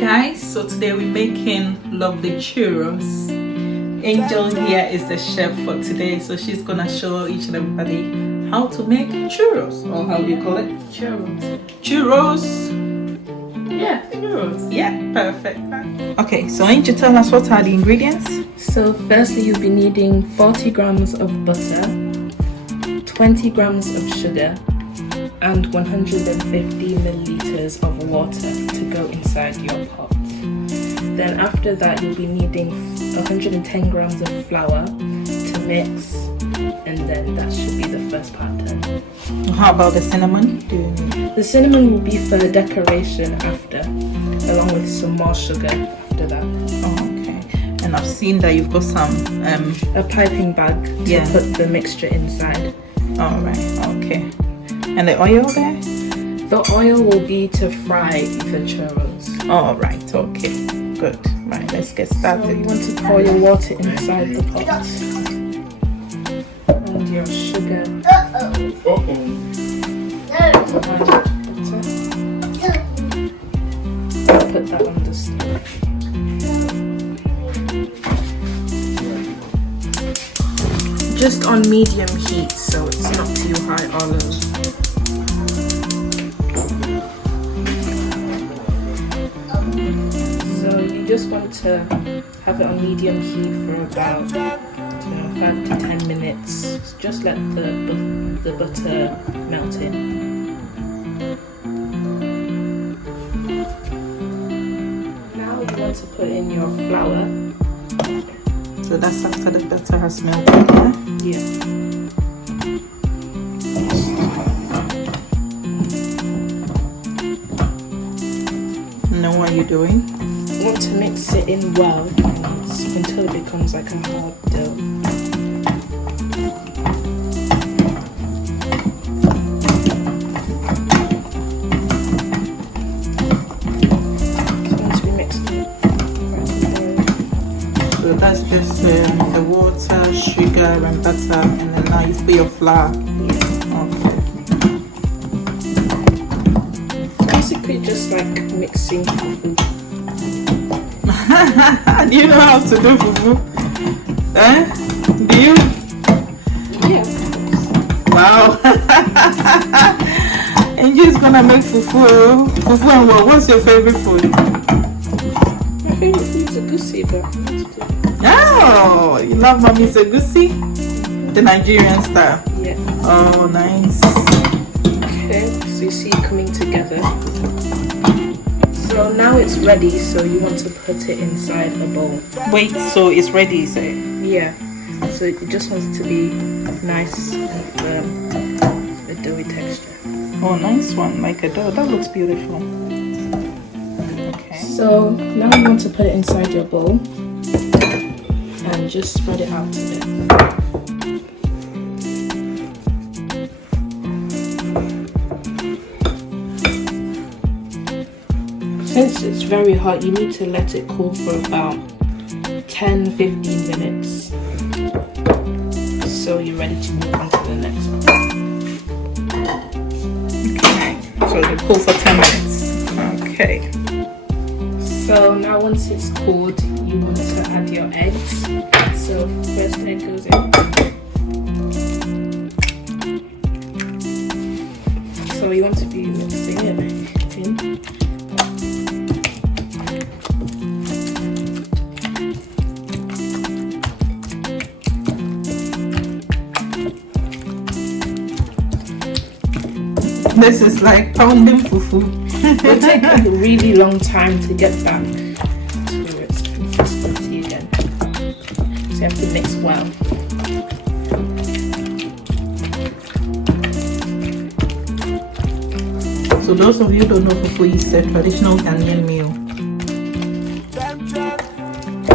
guys, so today we're making lovely churros. Angel here is the chef for today, so she's gonna show each and everybody how to make churros, or how do you call it? Churros. Churros. Yeah, churros. Yeah, perfect. Okay, so Angel, tell us what are the ingredients? So firstly, you'll be needing 40 grams of butter, 20 grams of sugar, and 150 milliliters of water to go inside your pot. Then after that, you'll be needing 110 grams of flour to mix, and then that should be the first part done. How about the cinnamon? The cinnamon will be for decoration after, along with some more sugar after that. Oh, okay. And I've seen that you've got some a piping bag to put the mixture inside. All right. Okay. And the oil there? The oil will be to fry the churros. All right. Okay. Good. Right. Let's get started. So you want to pour your water inside the pot and your sugar. Put that on the stove. Just on medium heat, so it's not too high or low. So you just want to have it on medium heat for about 5 to 10 minutes. Just let the butter melt in. Now you want to put in your flour. So that's after the butter has melted, yeah? Yeah. Now what are you doing? You want to mix it in well until it becomes like a hard dough. So once we mix it, so that's just the water, sugar, and butter, and then now you put your flour. Okay. basically just like mixing fufu. Do you know how to do fufu? Eh? Do you? Yeah. Wow. Angel's gonna make fufu. Fufu and what? What's your favorite food? My favorite food is a goosey, but Oh, you love mommy's egusi? The Nigerian style. yeah. Oh, nice. Okay, so you see it coming together. So now it's ready, so you want to put it inside a bowl. Wait, so it's ready, you say? Yeah. So it just wants to be nice and firm, a doughy texture. Oh, nice one, like a dough. That looks beautiful. Okay. So now you want to put it inside your bowl and just spread it out a bit. Since it's very hot, you need to let it cool for about 10-15 minutes. So you're ready to move on to the next one. Okay. So they cool for 10 minutes. Okay. So now once it's cooled, you want to add your eggs. So first egg goes in. So you want to be mixing it in. This is like pounding fufu. It will take a really long time to get back to its consistency again. So you have to mix well. So those of you who don't know fufu is a traditional Ghanaian meal.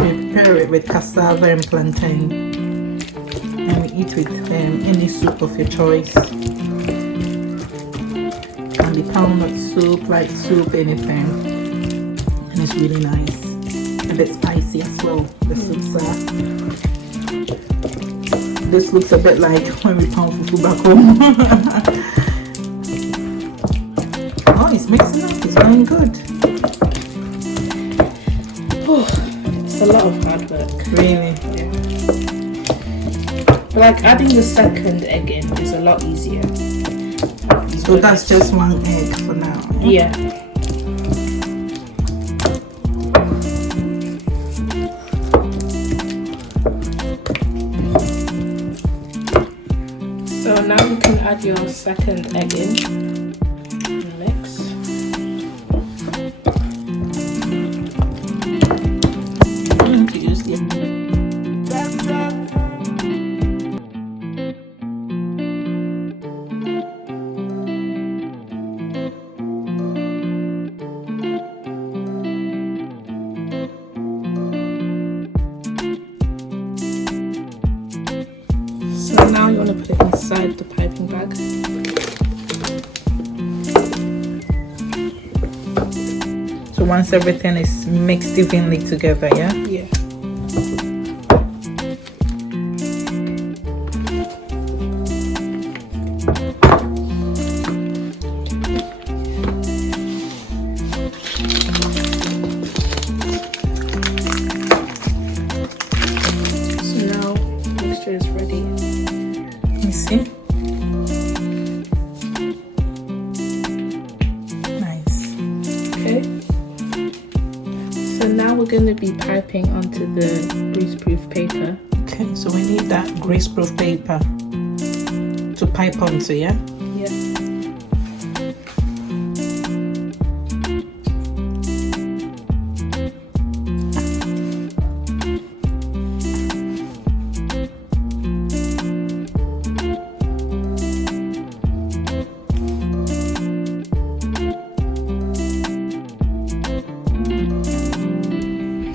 We prepare it with cassava and plantain, and we eat with any soup of your choice. And we pound with soup, light soup, anything, and it's really nice. A bit spicy as well. The soups are. This looks a bit like when we pound fufu back home. Oh, it's mixing up. It's going good. a lot of hard work. Really? Yeah. But like adding the second egg in is a lot easier. So that's just one egg for now. Yeah. So now you can add your second egg in. Mix. I'm going to use the So now you want to put it inside the piping bag. So once everything is mixed evenly together, yeah? Yeah. So now mixture is ready. Let me see. Nice. Okay. So now we're going to be piping onto the greaseproof paper. Okay, so we need that greaseproof paper to pipe onto, yeah? Yeah.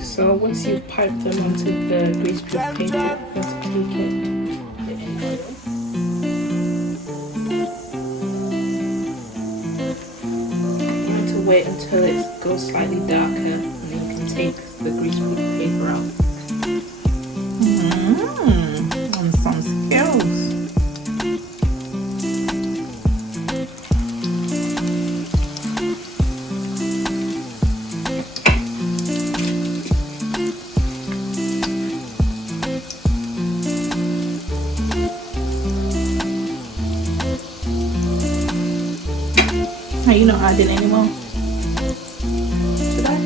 So once you've piped them onto the greaseproof paper, you want to take it, put it in oil. You want to wait until it goes slightly darker, and then you can take the greaseproof paper out. And some skills. Are you not adding any more? Should I?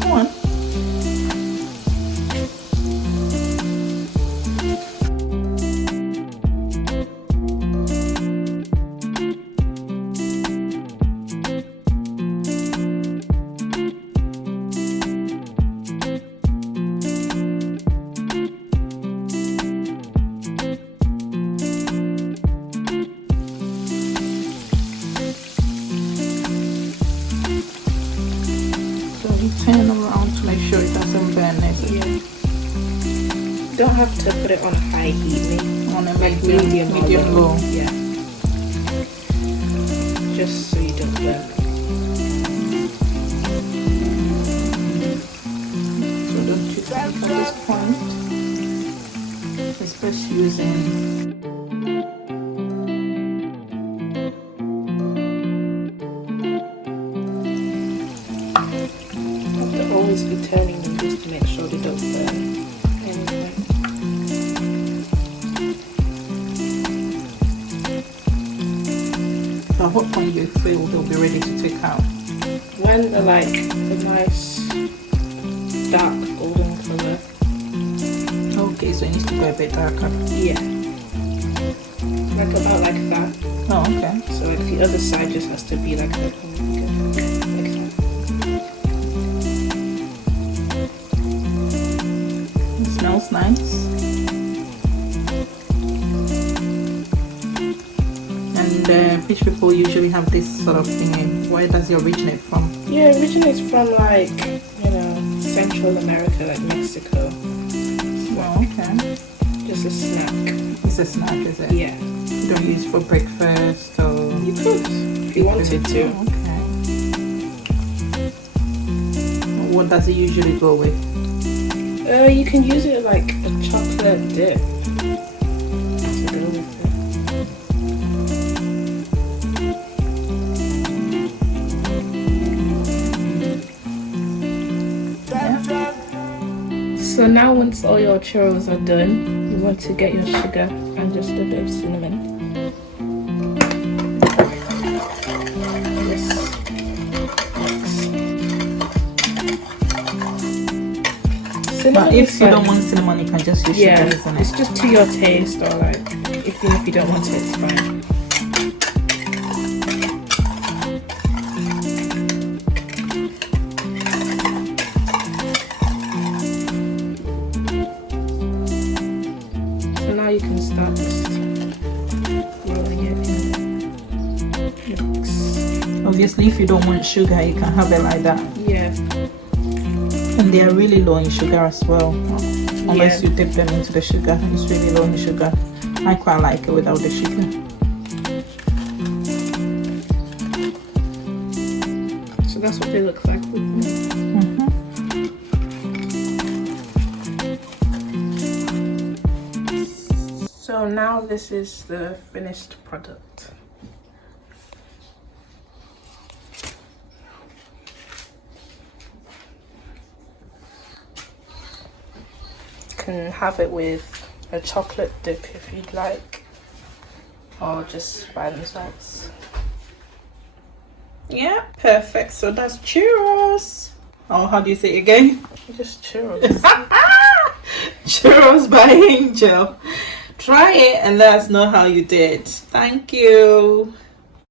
Go on. Turn around to make sure it doesn't burn it. Yeah. You don't have to put it on high heat, maybe On a like medium low. Yeah. Just so you don't burn. So don't you think at this point it's best using Always be turning them just to make sure they don't burn. Anyway. at what point you feel they'll be ready to take out? When they're like a nice dark golden colour. Okay, so it needs to go a bit darker. Yeah. Like about like that. Oh, okay. So like the other side just has to be like that. Like that. It smells nice. And fish people usually have this sort of thing in. Where does it originate from? Yeah, it originates from like, you know, Central America, like Mexico. Well, okay. Just a snack. It's a snack, is it? Yeah. You don't use for breakfast or... You could, if you wanted to. Oh, okay. What does it usually go with? You can use it like a chocolate dip to go with it. So now once all your churros are done, you want to get your sugar and just a bit of cinnamon. But if you don't want cinnamon, you can just use sugar, isn't it? It's just to your taste, or like if you don't want it, it's fine. So now you can start just rolling it in. Mix. Obviously, if you don't want sugar, you can have it like that. Yeah. And they are really low in sugar as well. Unless you dip them into the sugar, it's really low in sugar. I quite like it without the sugar. So that's what they look like with me. So now this is the finished product. Can have it with a chocolate dip if you'd like, or just by themselves. Yeah, perfect. So that's churros. Oh, how do you say it again? Just churros. Churros by Angel. Try it and let us know how you did. Thank you.